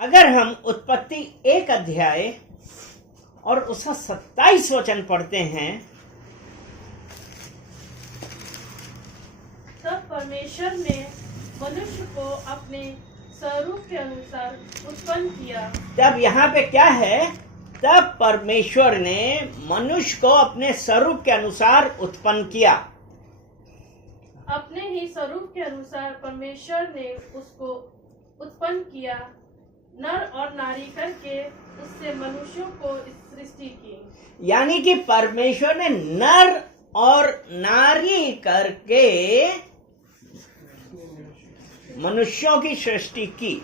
अगर हम उत्पत्ति 1 अध्याय और उसका 27 वचन पढ़ते हैं, तब परमेश्वर ने मनुष्य को अपने स्वरूप के अनुसार उत्पन्न किया। तब यहाँ पे क्या है? तब परमेश्वर ने मनुष्य को अपने स्वरूप के अनुसार उत्पन्न किया। अपने ही स्वरूप के अनुसार परमेश्वर ने उसको उत्पन्न किया, नर और नारी करके उससे मनुष्यों को सृष्टि की। यानी कि परमेश्वर ने नर और नारी करके मनुष्यों की सृष्टि की।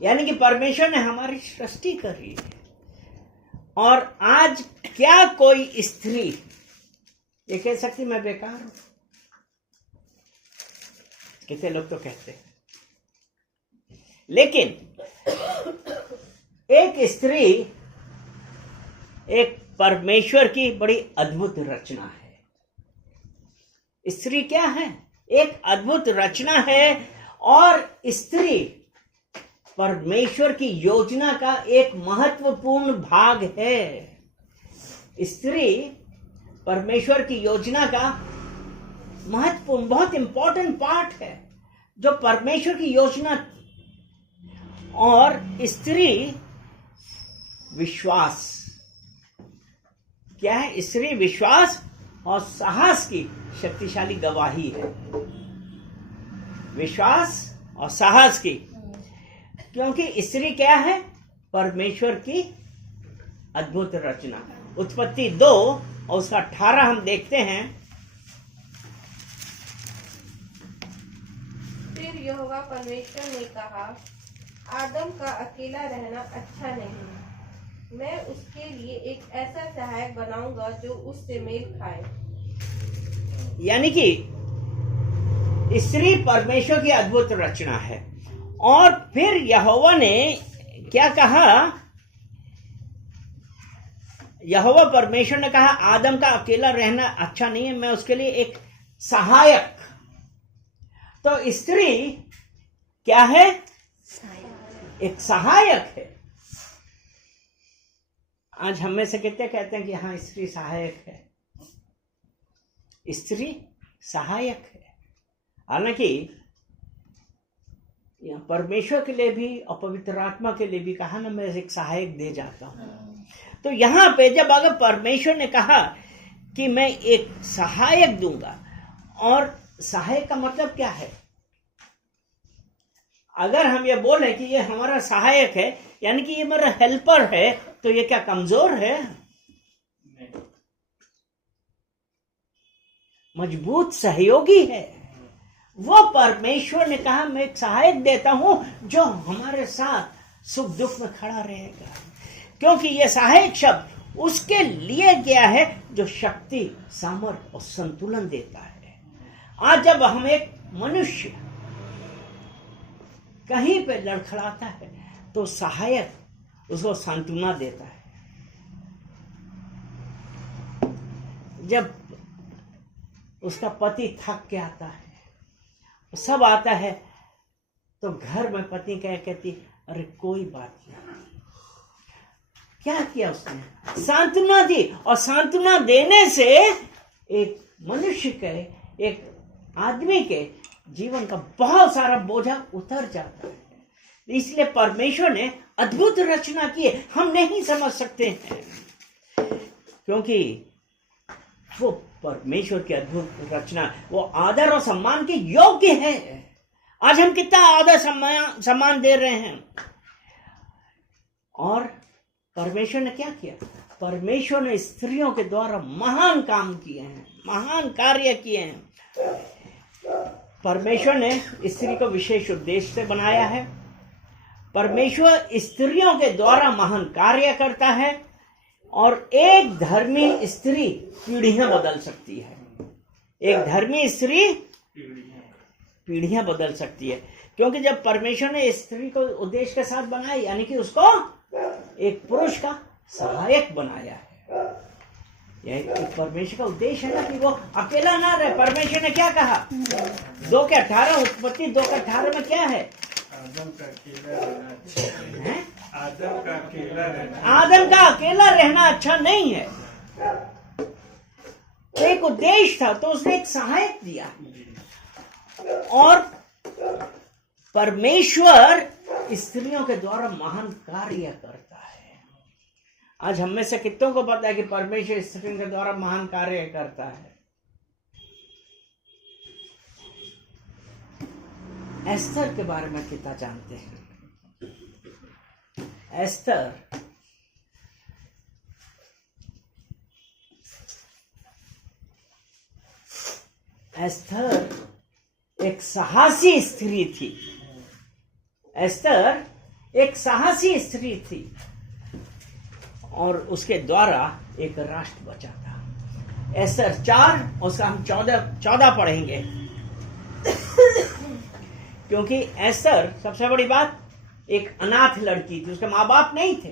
यानी कि परमेश्वर ने हमारी सृष्टि करी है। और आज क्या कोई स्त्री ये कह सकती मैं बेकार हूं? कितने लोग तो कहते हैं। लेकिन एक स्त्री एक परमेश्वर की बड़ी अद्भुत रचना है। स्त्री क्या है? एक अद्भुत रचना है। और स्त्री परमेश्वर की योजना का एक महत्वपूर्ण भाग है। स्त्री परमेश्वर की योजना का महत्वपूर्ण, बहुत इंपॉर्टेंट पार्ट है जो परमेश्वर की योजना। और स्त्री विश्वास क्या है? स्त्री विश्वास और साहस की शक्तिशाली गवाही है। विश्वास और साहस की, क्योंकि स्त्री क्या है? परमेश्वर की अद्भुत रचना। उत्पत्ति 2 और उसका 18 हम देखते हैं। फिर यहोवा परमेश्वर ने कहा, आदम का अकेला रहना अच्छा नहीं, मैं उसके लिए एक ऐसा सहायक बनाऊंगा जो उससे मेल खाए। यानी कि स्त्री परमेश्वर की अद्भुत रचना है। और फिर यहोवा ने क्या कहा? यहोवा परमेश्वर ने कहा आदम का अकेला रहना अच्छा नहीं है, मैं उसके लिए एक सहायक। तो स्त्री क्या है? एक सहायक है। आज हम में से कितने कहते हैं कि हाँ स्त्री सहायक है? स्त्री सहायक है। हालांकि परमेश्वर के लिए भी और पवित्र आत्मा के लिए भी कहा ना, मैं एक सहायक दे जाता हूं। तो यहां पे जब अगर परमेश्वर ने कहा कि मैं एक सहायक दूंगा, और सहायक का मतलब क्या है? अगर हम ये बोले कि ये हमारा सहायक है, यानी कि ये मेरा हेल्पर है, तो ये क्या कमजोर है? मजबूत सहयोगी है। वो परमेश्वर ने कहा मैं एक सहायक देता हूं जो हमारे साथ सुख दुख में खड़ा रहेगा। क्योंकि ये सहायक शब्द उसके लिए गया है जो शक्ति, सामर्थ्य और संतुलन देता है। आज जब हम एक मनुष्य कहीं पे लड़खड़ाता है तो सहायक उसको सांत्वना देता है। जब उसका पति थक के आता है, सब आता है, तो घर में पत्नी क्या कहती? अरे कोई बात नहीं। क्या किया उसने? सांत्वना दी। और सांत्वना देने से एक मनुष्य के, एक आदमी के जीवन का बहुत सारा बोझा उतर जाता है। इसलिए परमेश्वर ने अद्भुत रचना की है। हम नहीं समझ सकते हैं, क्योंकि वो परमेश्वर की अद्भुत रचना, वो आदर और सम्मान के योग्य है। आज हम कितना आदर सम्मान दे रहे हैं। और परमेश्वर ने क्या किया? परमेश्वर ने स्त्रियों के द्वारा महान काम किए हैं, महान कार्य किए हैं। परमेश्वर ने स्त्री को विशेष उद्देश्य से बनाया है। परमेश्वर स्त्रियों के द्वारा महान कार्य करता है। और एक धर्मी स्त्री पीढ़ियां बदल सकती है। एक धर्मी स्त्री पीढ़ियां बदल सकती है। क्योंकि जब परमेश्वर ने स्त्री को उद्देश्य के साथ बनाया, यानी कि उसको एक पुरुष का सहायक बनाया है। यह एक परमेश्वर का उद्देश्य है ना, कि वो अकेला ना रहे। परमेश्वर ने क्या कहा? 2 के 18, उत्पत्ति 2 के 18 में क्या है? आदम का अकेला रहना अच्छा नहीं। हैं? आदम का अकेला रहना आदम का अकेला रहना अच्छा नहीं है। एक उद्देश्य था तो उसने एक सहायक दिया। और परमेश्वर स्त्रियों के द्वारा महान कार्य करता है। आज हम में से कितनों को पता है कि परमेश्वर स्त्रियों के द्वारा महान कार्य करता है? एस्थर के बारे में कितना जानते हैं? एस्थर एक साहसी स्त्री थी। एस्थर एक साहसी स्त्री थी और उसके द्वारा एक राष्ट्र बचा था। एस्थर 4 उसका हम 14 पढ़ेंगे। क्योंकि एस्थर, सबसे बड़ी बात, एक अनाथ लड़की थी। उसके माँ बाप नहीं थे।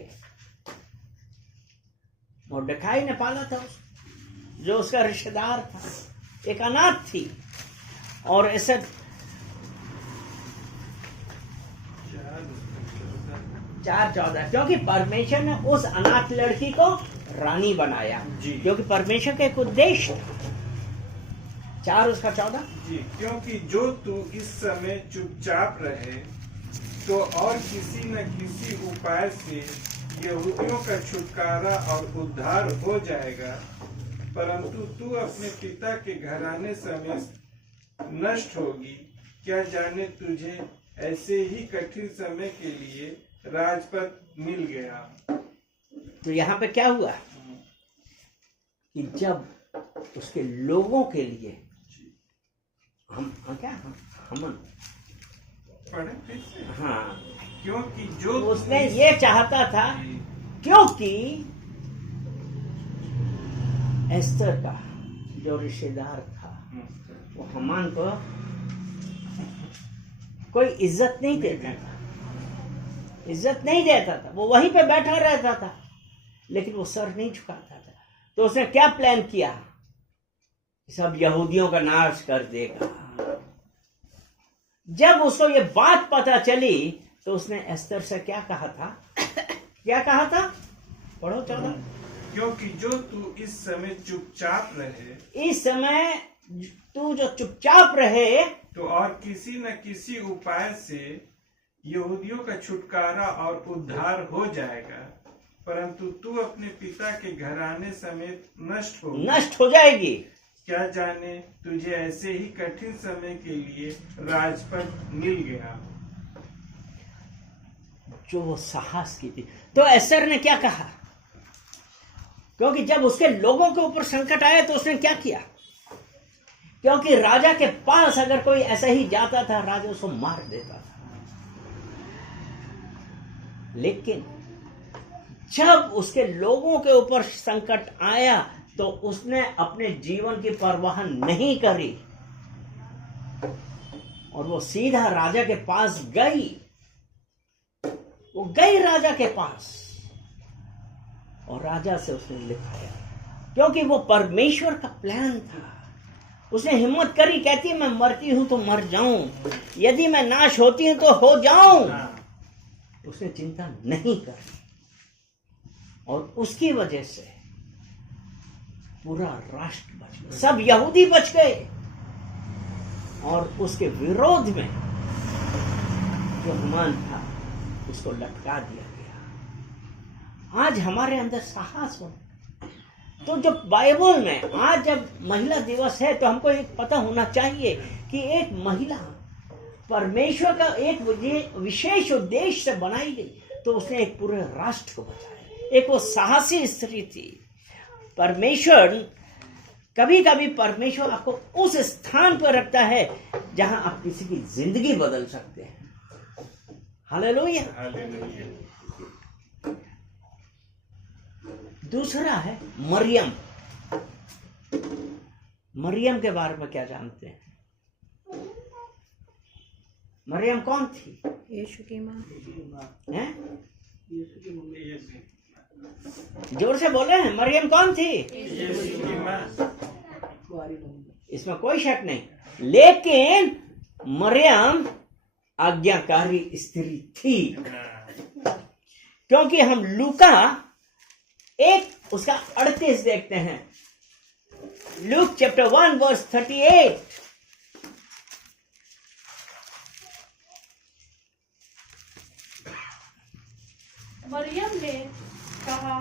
मोर्देखाई ने पाला था उसको, जो उसका रिश्तेदार था। एक अनाथ थी। और ऐसे 4:14, क्योंकि परमेश्वर ने उस अनाथ लड़की को रानी बनाया। क्योंकि परमेश्वर का एक उद्देश्य था। 4 उसका 14 जी, क्योंकि जो तू इस समय चुपचाप रहे तो और किसी न किसी उपाय से यहूदियों का छुटकारा और उद्धार हो जाएगा, परंतु तू अपने पिता के घराने समेत नष्ट होगी। क्या जाने तुझे ऐसे ही कठिन समय के लिए राजपद मिल गया। तो यहाँ पे क्या हुआ कि जब उसके लोगों के लिए हम पढ़े फिर से। हाँ, क्योंकि जो उसने ये चाहता था, क्योंकि एस्थर का जो रिश्तेदार था वो हामान को कोई इज्जत नहीं देता था। इज्जत नहीं देता था। वो वहीं पे बैठा रहता था, लेकिन वो सर नहीं झुकाता था। तो उसने क्या प्लान किया? सब यहूदियों का नाश कर देगा। जब उसको ये बात पता चली तो उसने एस्थर से क्या कहा था? क्या कहा था? पढ़ो 14। क्योंकि जो तू इस समय चुपचाप रहे, इस समय तू जो चुपचाप रहे तो और किसी न किसी उपाय से यहूदियों का छुटकारा और उद्धार हो जाएगा, परंतु तू अपने पिता के घराने समेत नष्ट हो जाएगी। क्या जाने तुझे ऐसे ही कठिन समय के लिए राजपद मिल गया। जो वो साहस की थी। तो एस्थर ने क्या कहा? क्योंकि जब उसके लोगों के ऊपर संकट आया तो उसने क्या किया? क्योंकि राजा के पास अगर कोई ऐसा ही जाता था, राजा उसको मार देता था। लेकिन जब उसके लोगों के ऊपर संकट आया तो उसने अपने जीवन की परवाह नहीं करी और वो सीधा राजा के पास गई। वो गई राजा के पास और राजा से उसने लिखाया, क्योंकि वो परमेश्वर का प्लान था। उसने हिम्मत करी, कहती है मैं मरती हूं तो मर जाऊं, यदि मैं नाश होती हूं तो हो जाऊं। उसने चिंता नहीं करी और उसकी वजह से पूरा राष्ट्र बच गया, सब यहूदी बच गए। और उसके विरोध में जो हामान था उसको लटका दिया गया। आज हमारे अंदर साहस हो। तो जो बाइबल में आज जब महिला दिवस है तो हमको एक पता होना चाहिए कि एक महिला परमेश्वर का एक विशेष उद्देश्य से बनाई गई, तो उसने एक पूरे राष्ट्र को बचाया। एक वो साहसी स्त्री थी। परमेश्वर कभी कभी परमेश्वर आपको उस स्थान पर रखता है जहां आप किसी की जिंदगी बदल सकते हैं। हालेलुया। दूसरा है मरियम। मरियम के बारे में क्या जानते हैं? मरियम कौन थी? यीशु की माँ हैं? जोर से बोले हैं, मरियम कौन थी? इसमें कोई शक नहीं। लेकिन मरियम आज्ञाकारी स्त्री थी। क्योंकि हम लूका 1 उसका 38 देखते हैं। Luke chapter 1 verse 38। मरियम ने कहा,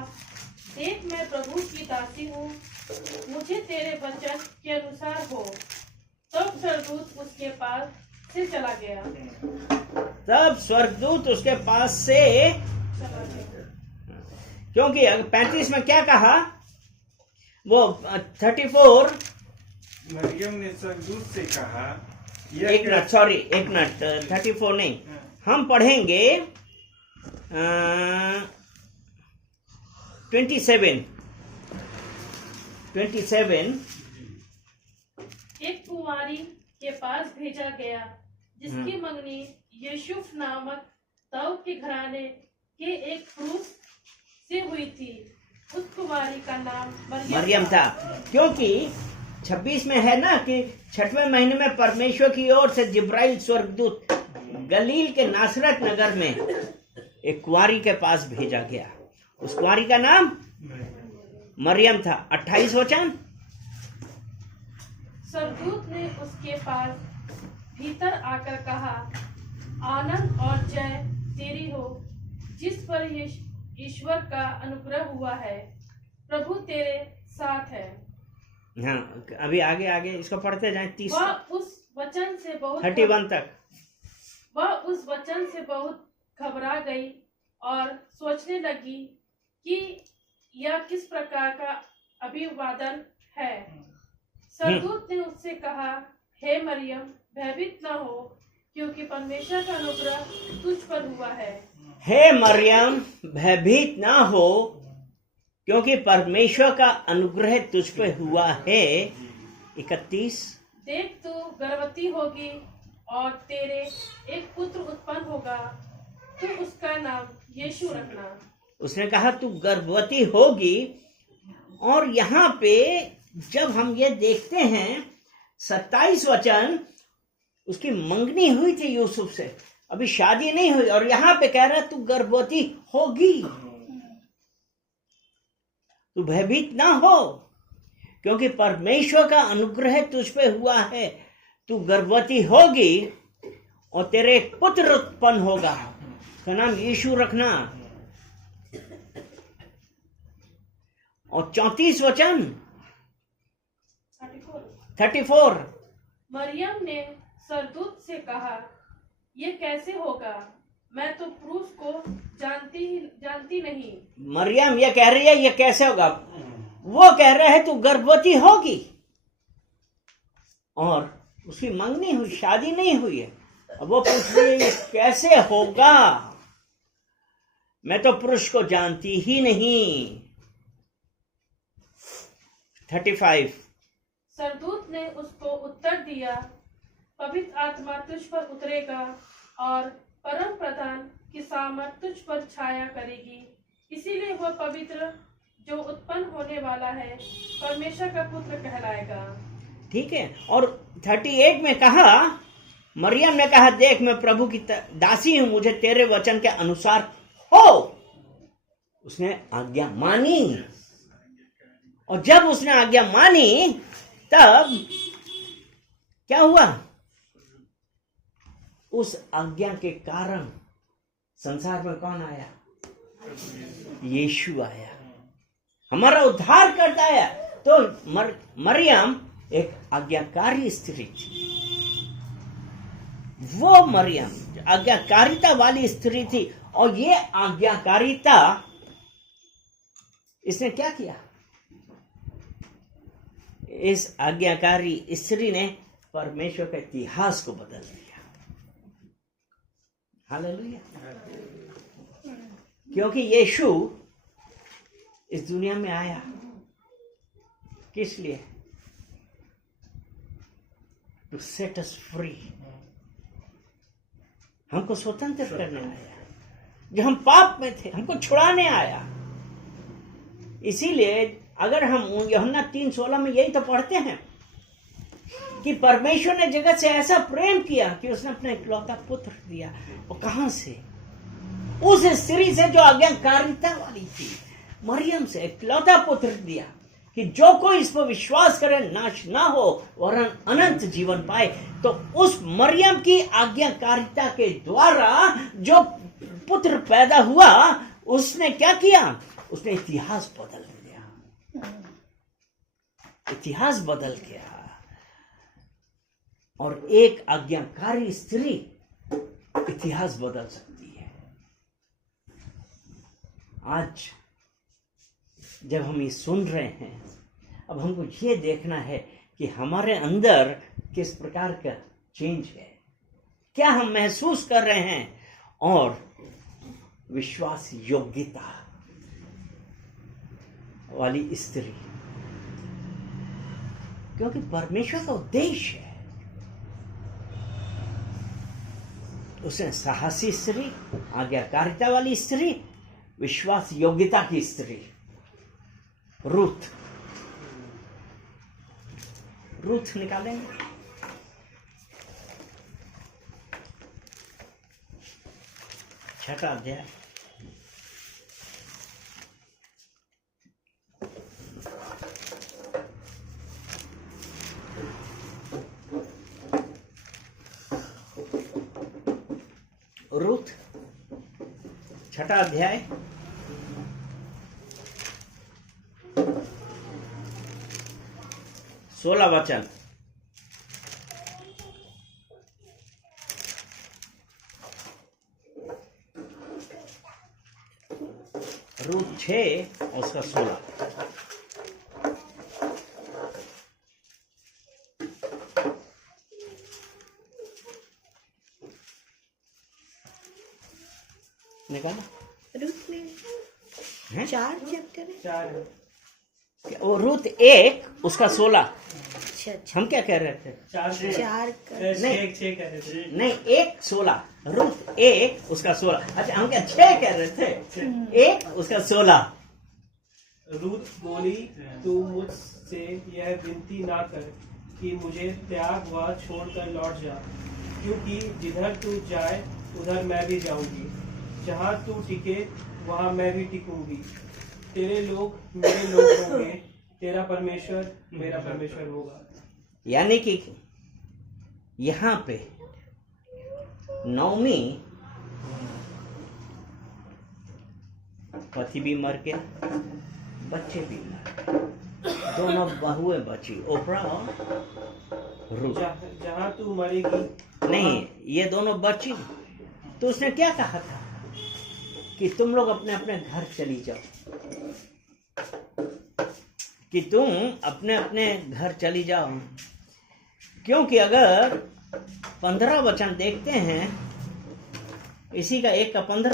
देख मैं प्रभु की दासी हूँ, मुझे तेरे वचन के अनुसार हो। तब स्वर्गदूत उसके पास से चला गया। तब स्वर्गदूत उसके पास से, क्योंकि 35 में क्या कहा, वो 34, मरियम ने स्वर्गदूत से कहा, एक मिनट 34 नहीं, हम पढ़ेंगे 27। एक कुंवारी के पास भेजा गया जिसकी मंगनी यूसुफ नामक दाऊद के घराने के एक पुरुष से हुई थी। उस कुंवारी का नाम मरियम था। क्योंकि 26 में है ना कि 6वें महीने में परमेश्वर की ओर से जिब्राइल स्वर्गदूत गलील के नासरत नगर में एक कुंवारी के पास भेजा गया। उस कुंवारी का नाम मरियम था। 28 वचन, स्वर्गदूत ने उसके पास भीतर आकर कहा, आनंद और जय तेरी हो, जिस पर ईश्वर का अनुग्रह हुआ है, प्रभु तेरे साथ है। हाँ, अभी आगे इसको पढ़ते जाएं। 30 वह उस वचन से बहुत 31 तक। वह उस वचन से बहुत घबरा गई और सोचने लगी कि यह किस प्रकार का अभिवादन है। स्वर्गदूत ने उससे कहा, हे मरियम, भयभीत न हो, क्योंकि परमेश्वर का अनुग्रह तुझ पर हुआ है। हे मरियम, भयभीत ना हो, क्योंकि परमेश्वर का अनुग्रह तुझ पे हुआ है। 31, देख तू गर्भवती होगी और तेरे एक पुत्र उत्पन्न होगा, तू उसका नाम यीशु रखना। उसने कहा तू गर्भवती होगी। और यहाँ पे जब हम ये देखते हैं 27 वचन, उसकी मंगनी हुई थी यूसुफ से, अभी शादी नहीं हुई, और यहाँ पे कह रहा है तू गर्भवती होगी। तू भयभीत ना हो, क्योंकि परमेश्वर का अनुग्रह तुझ पे हुआ है। तू गर्भवती होगी और तेरे एक पुत्र उत्पन्न होगा, उसका नाम यीशु रखना। और 34 वचन 34, मरियम ने स्वर्गदूत से कहा, ये कैसे होगा, मैं तो पुरुष को जानती नहीं। मरियम ये कह रही है ये कैसे होगा, वो कह रहे हैं तू गर्भवती होगी, और उसकी मंगनी हुई, शादी नहीं हुई है। अब वो पूछ रही है ये कैसे होगा, मैं तो पुरुष को जानती ही नहीं। 35, स्वर्गदूत ने उसको उत्तर दिया, पवित्र आत्मा तुझ पर उतरेगा और परम प्रधान की सामर्थ तुझ पर छाया करेगी, इसीलिए वह पवित्र जो उत्पन्न होने वाला है परमेश्वर का पुत्र कहलाएगा। ठीक है। और 38 में कहा, मरियम ने कहा, देख मैं प्रभु की दासी हूं, मुझे तेरे वचन के अनुसार हो। उसने आज्ञा मानी, और जब उसने आज्ञा मानी तब क्या हुआ, उस आज्ञा के कारण संसार में कौन आया, यीशु आया, हमारा उद्धार करता है। तो मरियम एक आज्ञाकारी स्त्री थी। वो मरियम आज्ञाकारिता वाली स्त्री थी, और ये आज्ञाकारिता इसने क्या किया, इस आज्ञाकारी स्त्री ने परमेश्वर के इतिहास को बदल दिया। हालेलुया। क्योंकि यीशु इस दुनिया में आया किस लिए, टू सेट अस फ्री, हमको स्वतंत्र करने आया। जो हम पाप में थे हमको छुड़ाने आया। इसीलिए अगर हम यूहन्ना 3:16 में यही तो पढ़ते हैं कि परमेश्वर ने जगत से ऐसा प्रेम किया कि उसने अपना इकलौता पुत्र दिया। और कहां से? उस स्त्री से जो आज्ञाकारिता वाली थी, मरियम से इकलौता पुत्र दिया कि जो कोई इस पर विश्वास करे नाश ना हो वरन अनंत जीवन पाए। तो उस मरियम की आज्ञाकारिता के द्वारा जो पुत्र पैदा हुआ, उसने क्या किया? उसने इतिहास बदल दिया, इतिहास बदल गया। और एक आज्ञाकारी स्त्री इतिहास बदल सकती है। आज जब हम ये सुन रहे हैं, अब हमको ये देखना है कि हमारे अंदर किस प्रकार का चेंज है, क्या हम महसूस कर रहे हैं। और विश्वास योग्यता वाली स्त्री, क्योंकि परमेश्वर का उद्देश्य है। उसने साहसी स्त्री, आज्ञाकारिता वाली स्त्री, विश्वास योग्यता की स्त्री रूथ निकालेंगे। छठा अध्याय, रूथ छठा अध्याय 16 वचन। रूथ 6 और उसका 16। निकाला रूथ में है? 4 चैप्टर है। वो रूथ 1 उसका 16। अच्छा अच्छा, हम क्या कह रहे थे? 4 का नहीं 1 16। रूथ 1 उसका 16। अच्छा हम क्या 6 कह रहे थे? 1 उसका 16। रूथ बोली, तू मुझसे यह विनती ना कर कि मुझे त्याग व छोड़कर लौट जा, क्योंकि जिधर तू जाए उधर मैं भी जाऊंगी, जहाँ तू टिके वहाँ मैं भी टिकूंगी। तेरे लोग मेरे लोग होंगे, तेरा परमेश्वर मेरा परमेश्वर होगा। यानी कि यहाँ पे नौमी पति भी मर गया, बच्चे भी मर गए, दोनों बहुएं बची, ओपरा और रूथ। जहाँ तू मरेगी नहीं, ये दोनों बची। तो उसने क्या कहा था कि तुम लोग अपने अपने घर चली जाओ, कि तुम अपने अपने घर चली जाओ। क्योंकि अगर 15 वचन देखते हैं, इसी का 1 का 15।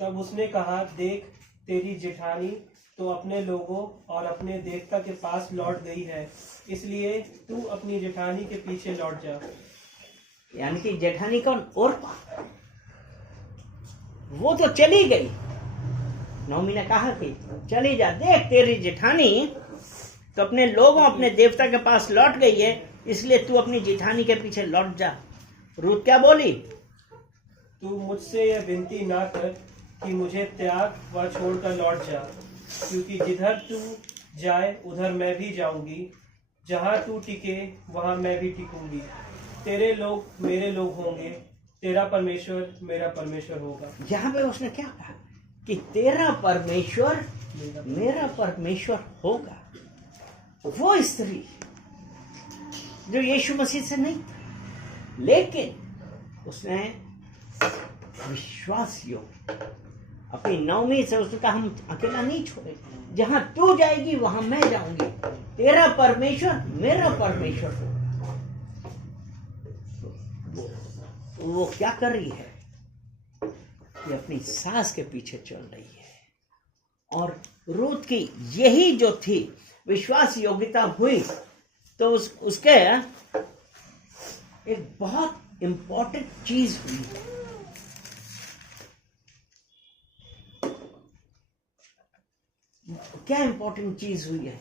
तब उसने कहा, देख तेरी जेठानी तो अपने लोगों और अपने देवता के पास लौट गई है, इसलिए तू अपनी जेठानी के पीछे लौट जा। यानी कि जेठानी कौन? ओरपा। वो तो चली गई। नौमी ने कहा कि चली जा, देख तेरी जेठानी तो अपने लोगों अपने देवता के पास लौट गई है, इसलिए तू अपनी जेठानी के पीछे लौट जा। रूथ क्या बोली? तू मुझसे यह विनती ना कर कि मुझे त्याग व छोड़कर लौट जा, क्योंकि जिधर तू जाए उधर मैं भी जाऊंगी, जहाँ तू टिके वहाँ मैं भी टिकूंगी। तेरे लोग मेरे लोग होंगे, तेरा परमेश्वर मेरा परमेश्वर होगा। यहाँ पे उसने क्या कहा कि तेरा परमेश्वर मेरा परमेश्वर होगा। वो स्त्री जो यीशु मसीह से नहीं था, लेकिन उसने विश्वास योग अपनी नौमी से उसने कहा, हम अकेला नहीं छोड़ेंगे, जहां तू जाएगी वहां मैं जाऊंगी, तेरा परमेश्वर मेरा परमेश्वर हो। वो क्या कर रही है कि अपनी सास के पीछे चल रही है। और रूथ की यही जो थी विश्वास योग्यता हुई, तो उसके एक बहुत इंपॉर्टेंट चीज हुई। क्या इंपॉर्टेंट चीज हुई है?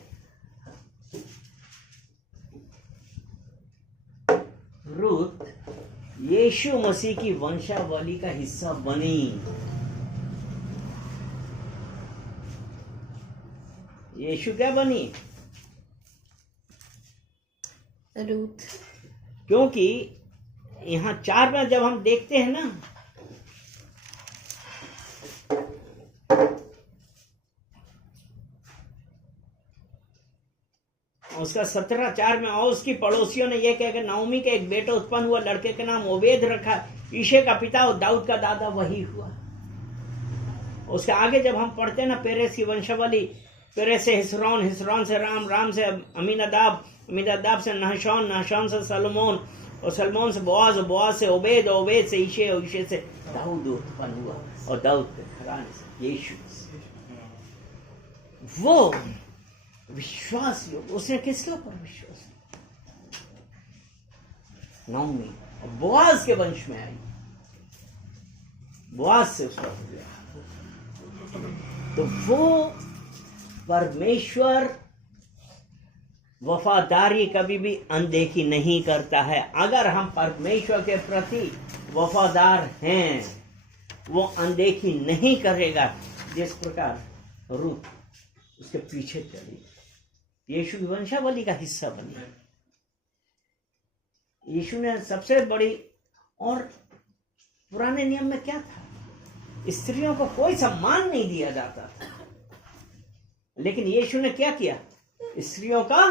रूथ यीशु मसीह की वंशावली का हिस्सा बनी। यीशु क्या बनी? रूथ। क्योंकि यहाँ 4 में जब हम देखते हैं ना, उसका 17:4 में, और उसकी पड़ोसियों ने यह कहकर नाओमी के एक बेटा उत्पन्न हुआ, लड़के का नाम ओबेद रखा, ईशे का पिता और दाऊद का दादा वही हुआ। उसके आगे जब हम पढ़ते हैं ना, पेरेस की वंशावली, पेरेस से हिस्रोन, हिस्रोन से राम, राम से अमीनादाब, अमीनादाब से नहशोन, नहशोन से सलमोन, और सलमोन से बोआज, और बोआज से ओबेद, और ओबेद से ईशे, और ईशे से दाऊद उत्पन्न हुआ, और दाऊद के घराने से यीशु। वो विश्वास योग, उसने किसके ऊपर विश्वास? नाओमी, और बोआज के वंश में आई, बोआज से उसका हो गया। तो वो परमेश्वर वफादारी कभी भी अनदेखी नहीं करता है। अगर हम परमेश्वर के प्रति वफादार हैं, वो अनदेखी नहीं करेगा। जिस प्रकार रूथ उसके पीछे चली, यीशु की वंशावली का हिस्सा बनी। यीशु ने सबसे बड़ी, और पुराने नियम में क्या था? स्त्रियों को कोई सम्मान नहीं दिया जाता था, लेकिन यीशु ने क्या किया? स्त्रियों का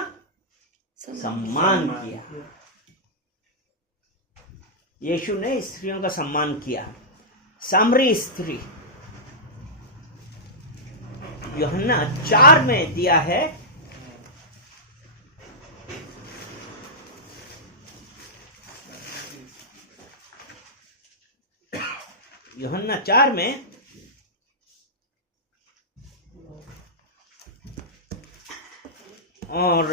सम्मान किया। यीशु ने स्त्रियों का सम्मान किया। सामरी स्त्री, यूहन्ना 4 में दिया है, यूहन्ना 4 में और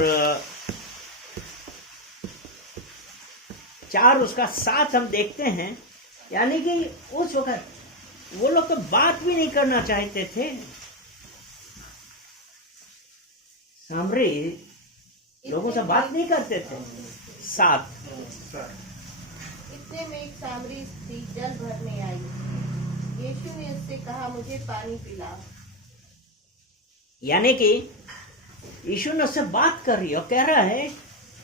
4 उसका 7 हम देखते हैं। यानी कि उस वक्त वो लोग तो बात भी नहीं करना चाहते थे। सामरी लोगों से बात नहीं करते थे। 7 इतने में एक सामरी स्त्री जल भरने आई। यीशु ने उससे कहा, मुझे पानी पिला। यानी कि यीशु ने उससे बात कर रही है और कह रहा है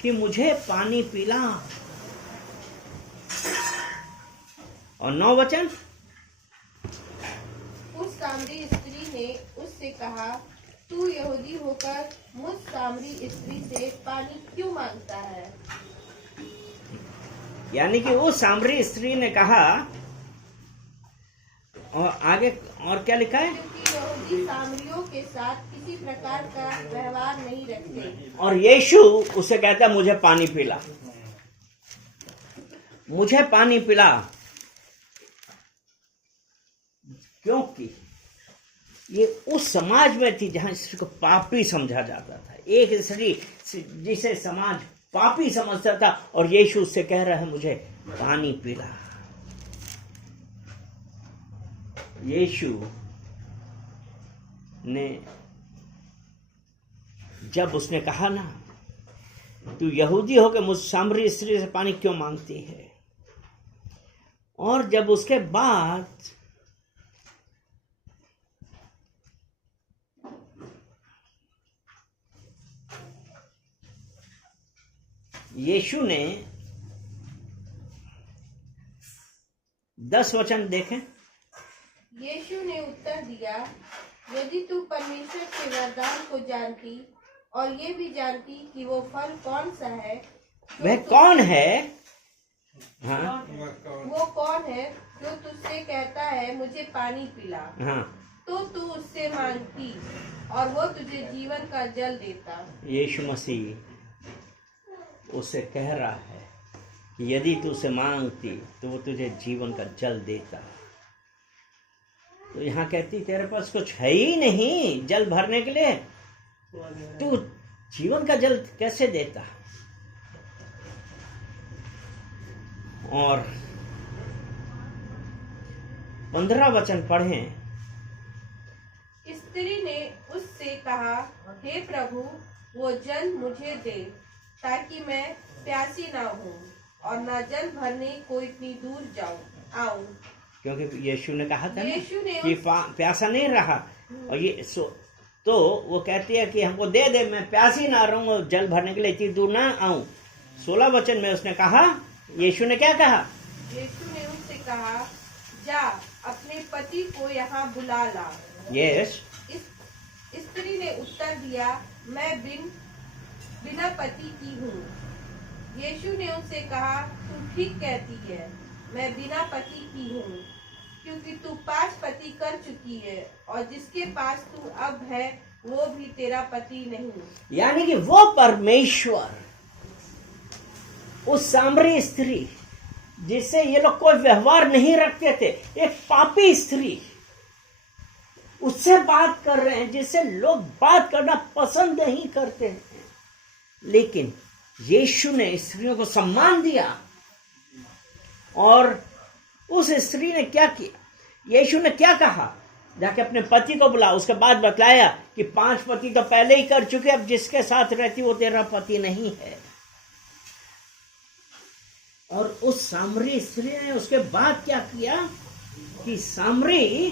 कि मुझे पानी पिला। और 9 वचन, उस सामरी स्त्री ने उससे कहा, तू यहूदी होकर मुझ सामरी स्त्री से पानी क्यों मांगता है? यानी कि उस सामरी स्त्री ने कहा, और आगे और क्या लिखा है? क्योंकि यहूदी सामरियों के साथ किसी प्रकार का व्यवहार नहीं रखते। और यीशु उसे कहता है, मुझे पानी पिला, मुझे पानी पिला। क्योंकि ये उस समाज में थी जहां स्त्री को पापी समझा जाता था। एक स्त्री जिसे समाज पापी समझता था, और यीशु उससे कह रहा है, मुझे पानी पिला। यीशु ने जब उसने कहा ना, तू यहूदी होकर मुझ सामरी स्त्री से पानी क्यों मांगती है, और जब उसके बाद यीशु ने 10 वचन देखें। यीशु ने उत्तर दिया, यदि तू परमेश्वर के वरदान को जानती और ये भी जानती कि वो फल कौन सा है, तो वह कौन है? हाँ वो कौन है जो तुझसे कहता है, मुझे पानी पिला, हाँ, तो तू उससे मांगती और वो तुझे जीवन का जल देता। यीशु मसीह उसे कह रहा है कि यदि तू उसे मांगती तो वो तुझे जीवन का जल देता। तो यहाँ कहती, तेरे पास कुछ है ही नहीं जल भरने के लिए, तू जीवन का जल कैसे देता? और 15 वचन पढ़ें। स्त्री ने उससे कहा, हे प्रभु, वो जल मुझे दे, ताकि मैं प्यासी ना हूँ और न जल भरने को इतनी दूर आऊं। क्योंकि यीशु ने कहा था ना यीशु ने कि प्यासा नहीं रहा, और ये तो वो कहती है कि हमको दे दे, मैं प्यासी ना रहूं और जल भरने के लिए इतनी दूर ना आऊं। 16 वचन में उसने कहा, यीशु ने क्या कहा? यीशु ने उससे कहा, जा अपने पति को यहाँ बुला ला। यस। स्त्री ने उत्तर दिया, मैं बिना पति की हूँ। यीशु ने उससे कहा, तू ठीक कहती है, मैं बिना पति की हूँ, क्योंकि तू 5 पति कर चुकी है, और जिसके पास तू अब है वो भी तेरा पति नहीं। यानी कि वो परमेश्वर उस सामरी स्त्री जिससे ये लोग कोई व्यवहार नहीं रखते थे, एक पापी स्त्री, उससे बात कर रहे हैं जिससे लोग बात करना पसंद नहीं करते हैं। लेकिन यीशु ने स्त्रियों को सम्मान दिया, और उस स्त्री ने क्या किया? यीशु ने क्या कहा? जाके अपने पति को बुला। उसके बाद बतलाया कि 5 पति तो पहले ही कर चुके, अब जिसके साथ रहती वो तेरा पति नहीं है। और उस सामरी स्त्री ने उसके बाद क्या किया कि सामरी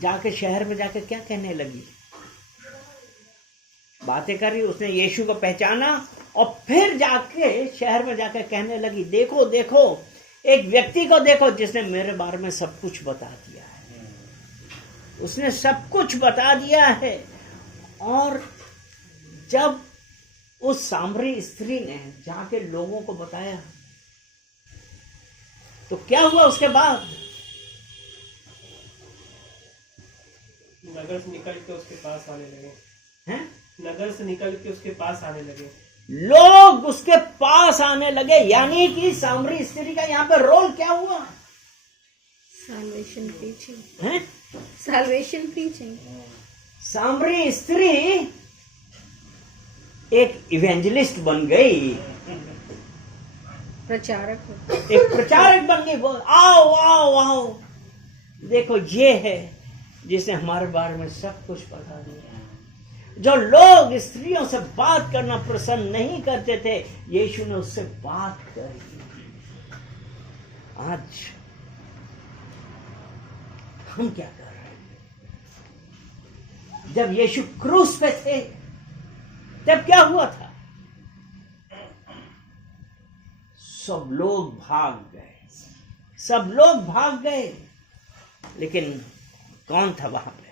जाके शहर में जाके क्या कहने लगी? बातें करी, उसने यीशु को पहचाना, और फिर जाके शहर में जाके कहने लगी, देखो देखो, एक व्यक्ति को देखो जिसने मेरे बारे में सब कुछ बता दिया है। उसने सब कुछ बता दिया है। और जब उस सामरी स्त्री ने जाके लोगों को बताया, तो क्या हुआ उसके बाद? नगर से निकल के उसके पास आने लगे हैं? नगर से निकल के उसके पास आने लगे। लोग उसके पास आने लगे। यानी कि सामरी स्त्री का यहाँ पे रोल क्या हुआ? Salvation preaching. हैं? Salvation preaching. सामरी स्त्री एक इवेंजलिस्ट बन गई, प्रचारक। एक प्रचारक बन गई। बोल, आओ आओ आओ, देखो ये है जिसने हमारे बारे में सब कुछ बता दिया। जो लोग स्त्रियों से बात करना पसंद नहीं करते थे, यीशु ने उससे बात करी। आज हम क्या कर रहे हैं? जब यीशु क्रूस पे थे तब क्या हुआ था? सब लोग भाग गए, सब लोग भाग गए। लेकिन कौन था वहां पे?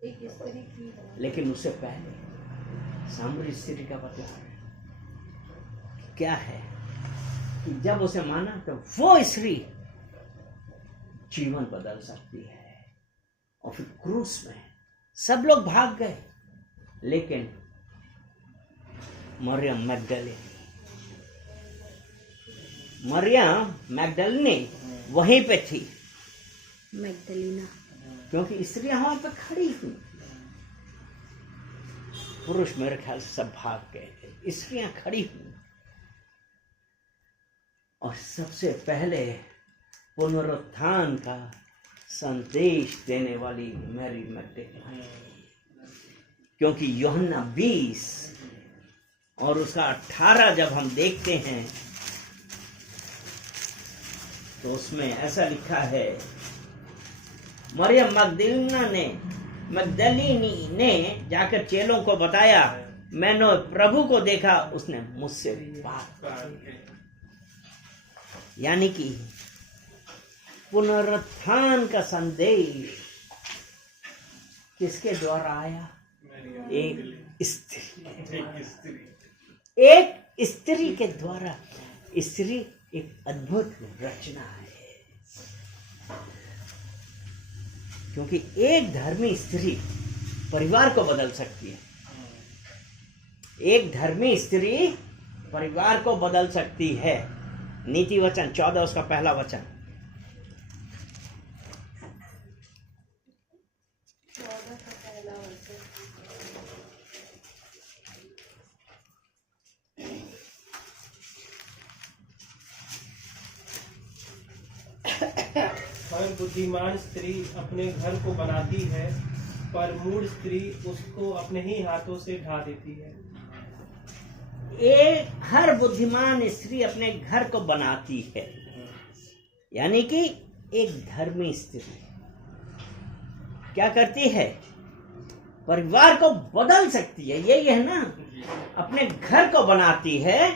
एक स्त्री थी। लेकिन उससे पहले सामरी स्त्री का बतला क्या है कि जब उसे माना तो वो स्त्री जीवन बदल सकती है। और फिर क्रूस में सब लोग भाग गए, लेकिन मरियम मैगदलिनी वहीं पे थी, मैगदलीना। क्योंकि स्त्रियां वहां पे खड़ी हुई। पुरुष मेरे ख्याल से सब भाग गए थे, स्त्रियां खड़ी हुई। और सबसे पहले पुनरुत्थान का संदेश देने वाली मैरी मैगदलीनी, क्योंकि यूहन्ना 20 और उसका 18 जब हम देखते हैं तो उसमें ऐसा लिखा है, मरियम मगदलीनी ने जाकर चेलों को बताया, मैंने प्रभु को देखा, उसने मुझसे बात की। यानी कि पुनरुत्थान का संदेश किसके द्वारा आया? एक स्त्री के द्वारा। स्त्री एक अद्भुत रचना है, क्योंकि एक धर्मी स्त्री परिवार को बदल सकती है। एक धर्मी स्त्री परिवार को बदल सकती है। नीति वचन 14 उसका पहला वचन। और बुद्धिमान स्त्री अपने घर को बनाती है पर मूढ़ स्त्री उसको अपने ही हाथों से ढा देती है। हर बुद्धिमान स्त्री अपने घर को बनाती है, यानी कि एक धर्मी स्त्री क्या करती है, परिवार को बदल सकती है। यही है ना, अपने घर को बनाती है,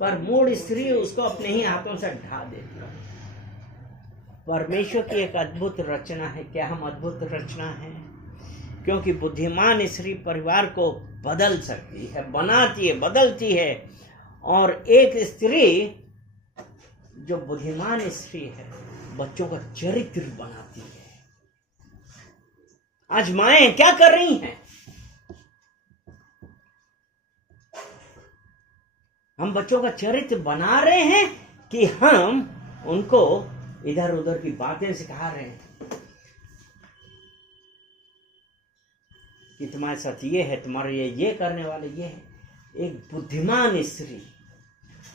पर मूढ़ स्त्री उसको अपने ही हाथों से ढा देती है। परमेश्वर की एक अद्भुत रचना है। क्या हम अद्भुत रचना है? क्योंकि बुद्धिमान स्त्री परिवार को बदल सकती है, बनाती है, बदलती है। और एक स्त्री जो बुद्धिमान स्त्री है, बच्चों का चरित्र बनाती है। आज माएं क्या कर रही हैं? हम बच्चों का चरित्र बना रहे हैं कि हम उनको इधर उधर की बातें सिखा रहे हैं कि तुम्हारे साथ ये है, तुम्हारे ये करने वाले ये है। एक बुद्धिमान स्त्री,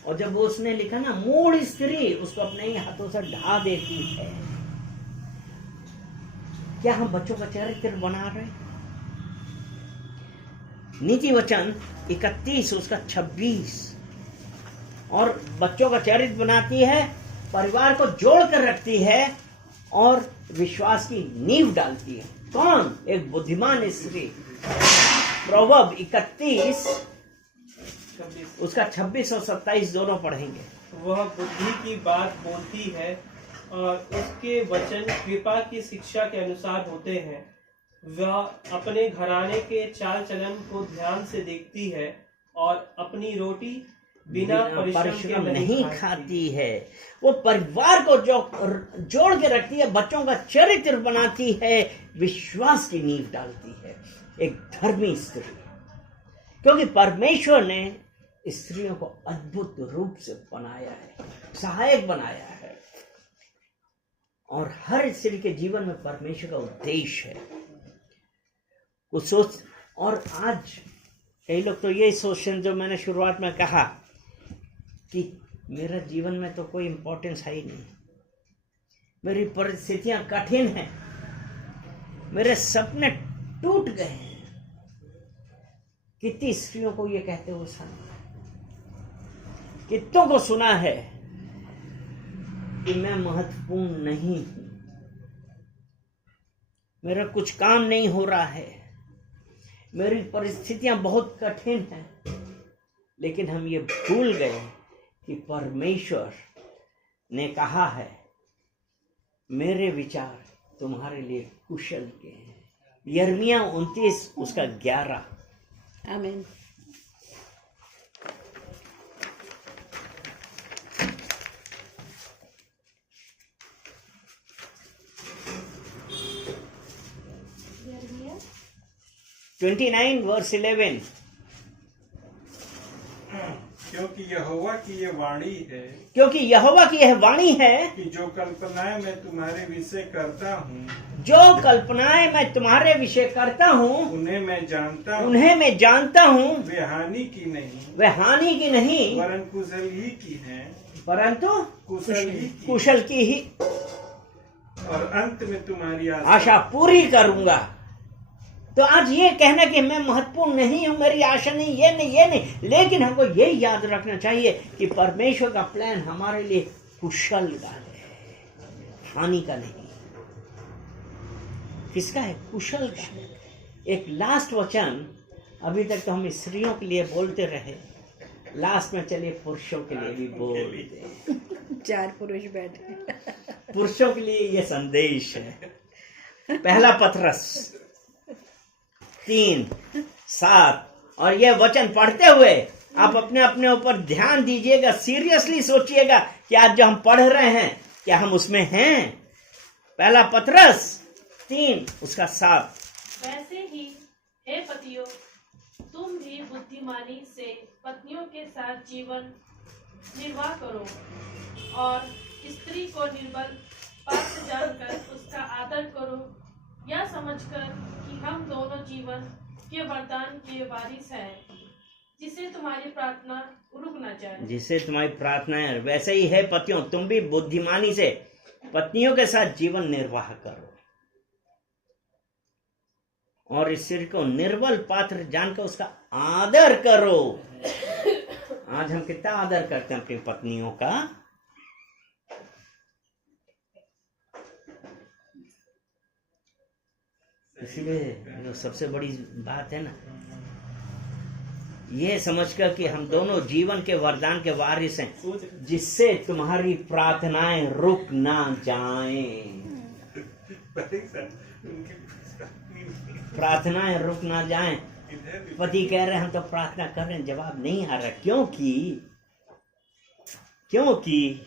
और जब वो उसने लिखा ना मूढ़ स्त्री उसको अपने ही हाथों से ढा देती है। क्या हम बच्चों का चरित्र बना रहे हैं? नीति वचन 31 उसका 26, और बच्चों का चरित्र बनाती है, परिवार को जोड़ कर रखती है और विश्वास की नींव डालती है। कौन? एक बुद्धिमान स्त्री। प्रोवर्ब 31 उसका 26 और 27 दोनों पढ़ेंगे। वह बुद्धि की बात बोलती है और उसके वचन कृपा की शिक्षा के अनुसार होते हैं। वह अपने घराने के चाल चलन को ध्यान से देखती है और अपनी रोटी बिना परिश्रम के नहीं खाती है। वो परिवार को जोड़ के रखती है, बच्चों का चरित्र बनाती है, विश्वास की नींव डालती है। एक धर्मी स्त्री, क्योंकि परमेश्वर ने स्त्रियों को अद्भुत रूप से बनाया है, सहायक बनाया है। और हर स्त्री के जीवन में परमेश्वर का उद्देश्य है। कुछ सोच, और आज कई लोग तो यही सोचते हैं, जो मैंने शुरुआत में कहा कि मेरा जीवन में तो कोई इंपॉर्टेंस है ही नहीं, मेरी परिस्थितियां कठिन हैं, मेरे सपने टूट गए हैं। कितनी स्त्रियों को ये कहते हुए सुना, कितनों को सुना है कि मैं महत्वपूर्ण नहीं हूं, मेरा कुछ काम नहीं हो रहा है, मेरी परिस्थितियां बहुत कठिन हैं। लेकिन हम ये भूल गए कि परमेश्वर ने कहा है, मेरे विचार तुम्हारे लिए कुशल के हैं। यिर्मयाह 29 उसका 11। आमीन। यिर्मयाह 29 वर्स 11। क्योंकि यहोवा की ये वाणी है, क्योंकि यहोवा की यह वाणी है कि जो कल्पनाएं मैं तुम्हारे विषय करता हूँ, जो कल्पनाएं मैं तुम्हारे विषय करता हूँ, उन्हें मैं जानता हूँ। उन्हें मैं जानता हूँ। वे हानि की नहीं, वे हानि की नहीं, वरन कुशल ही की हैं, परंतु कुशल की ही, और अंत में तुम्हारी आशा पूरी करूंगा। तो आज ये कहना कि मैं महत्वपूर्ण नहीं हूं, मेरी आशा नहीं, ये नहीं, लेकिन हमको ये याद रखना चाहिए कि परमेश्वर का प्लान हमारे लिए कुशल का है, हानि का नहीं। किसका है? कुशल का है। एक लास्ट वचन, अभी तक तो हम स्त्रियों के लिए बोलते रहे, लास्ट में चलिए पुरुषों के लिए भी बोल दें। 4 पुरुष बैठे। पुरुषों के लिए ये संदेश है। पहला पतरस 3:7, और ये वचन पढ़ते हुए आप अपने अपने ऊपर ध्यान दीजिएगा, सीरियसली सोचिएगा कि आज जो हम पढ़ रहे हैं क्या हम उसमें हैं। पहला पतरस 3 उसका 7। वैसे ही हे पतियों, तुम भी बुद्धिमानी से पत्नियों के साथ जीवन निर्वाह करो, और स्त्री को निर्बल पात्र जानकर उसका आदर करो, यह समझकर कि हम दोनों जीवन के वरदान के वारिस हैं, जिसे तुम्हारी प्रार्थना रुक न जाए। जिसे तुम्हारी प्रार्थना है, वैसे ही है पतियों, तुम भी बुद्धिमानी से पत्नियों के साथ जीवन निर्वाह करो। और स्त्री को निर्बल पात्र जानकर उसका आदर करो। आज हम कितना आदर करते हैं अपनी पत्नियों का। इसलिए जो सबसे बड़ी बात है ना, ये समझकर कि हम दोनों जीवन के वरदान के वारिस हैं, जिससे तुम्हारी प्रार्थनाएं रुक ना जाएं। प्रार्थनाएं रुक ना जाएं। पति कह रहे हैं हम तो प्रार्थना कर रहे हैं, जवाब नहीं आ रहा। क्योंकि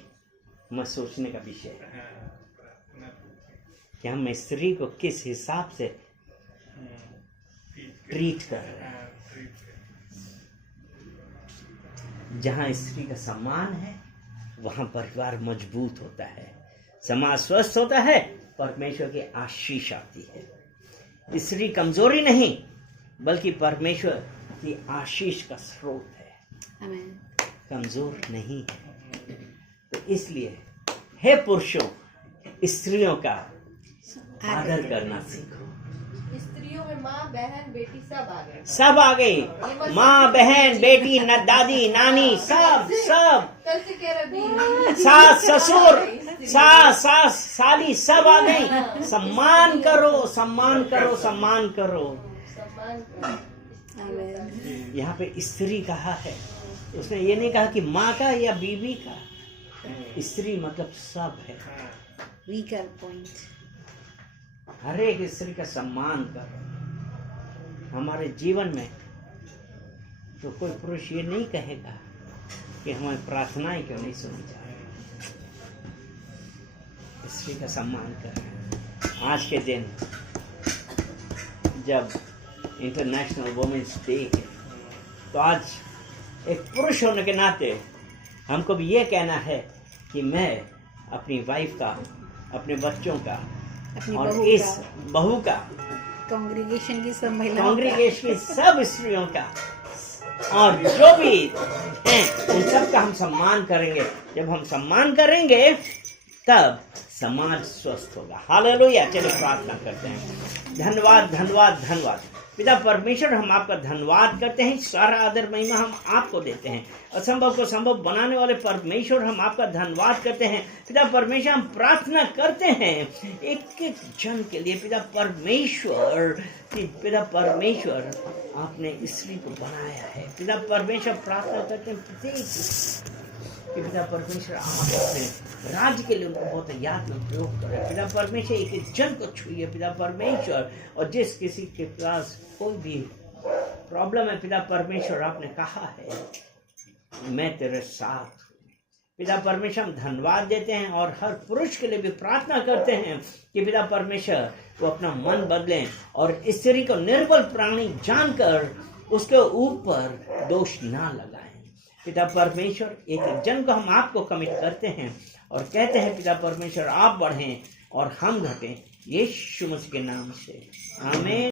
मैं सोचने का विषय है कि हम स्त्री को किस हिसाब से ट्रीट कर रहे हैं। जहां स्त्री का सम्मान है वहां परिवार मजबूत होता है, समाज स्वस्थ होता है, परमेश्वर की आशीष आती है। स्त्री कमजोरी नहीं बल्कि परमेश्वर की आशीष का स्रोत है, आमीन। कमजोर नहीं है। तो इसलिए हे पुरुषों, स्त्रियों का आदर करना सीखो। स्त्रियों में माँ, बहन, बेटी सब आ गई। माँ, बहन, बेटी, दादी, नानी, सब कल से कह रही सास, ससुर, सास, साली, सब आ गई। सम्मान करो, सम्मान करो, सम्मान करो। आमीन। यहाँ पे स्त्री कहा है, उसने ये नहीं कहा कि माँ का या बीवी का। स्त्री मतलब सब है। Weaker point. हर एक स्त्री का सम्मान करो। हमारे जीवन में तो कोई पुरुष ये नहीं कहेगा कि हमारी प्रार्थनाएं क्यों नहीं सुनी जा रही। स्त्री का सम्मान करें। आज के दिन जब इंटरनेशनल वुमेन्स डे है, तो आज एक पुरुष होने के नाते हमको भी ये कहना है कि मैं अपनी वाइफ का, अपने बच्चों का अपनी और बहू इस का, बहू का, कांग्रीगेशन की सब महिलाओं कांग्रीगेशन की सब स्त्रियों का और जो भी हैं उन सब का हम सम्मान करेंगे। जब हम सम्मान करेंगे तब समाज स्वस्थ होगा। हालेलुया। चलिए प्रार्थना करते हैं। धन्यवाद, धन्यवाद, धन्यवाद। पिता परमेश्वर, हम आपका धन्यवाद करते हैं। सारा आदर महिमा हम आपको देते हैं। असंभव को संभव बनाने वाले परमेश्वर, हम आपका धन्यवाद करते हैं। पिता परमेश्वर, हम प्रार्थना करते हैं एक एक जन के लिए। पिता परमेश्वर, आपने स्त्री को बनाया है। पिता परमेश्वर, प्रार्थना करते हैं प्रत्येक कि पिता परमेश्वर आप अपने राज्य के लिए उनको बहुत याद में प्रयोग करें। पिता परमेश्वर, एक एक जन को छुइए पिता परमेश्वर। और जिस किसी के पास कोई भी प्रॉब्लम है पिता परमेश्वर, आपने कहा है मैं तेरे साथ हूँ। पिता परमेश्वर, हम धन्यवाद देते हैं और हर पुरुष के लिए भी प्रार्थना करते हैं कि पिता परमेश्वर वो अपना मन बदलें और स्त्री को निर्बल प्राणी जानकर उसके ऊपर दोष ना लगाएं। पिता परमेश्वर, एक एक जन को हम आपको कमिट करते हैं और कहते हैं पिता परमेश्वर आप बढ़ें और हम घटें, यीशु मसीह के नाम से आमीन।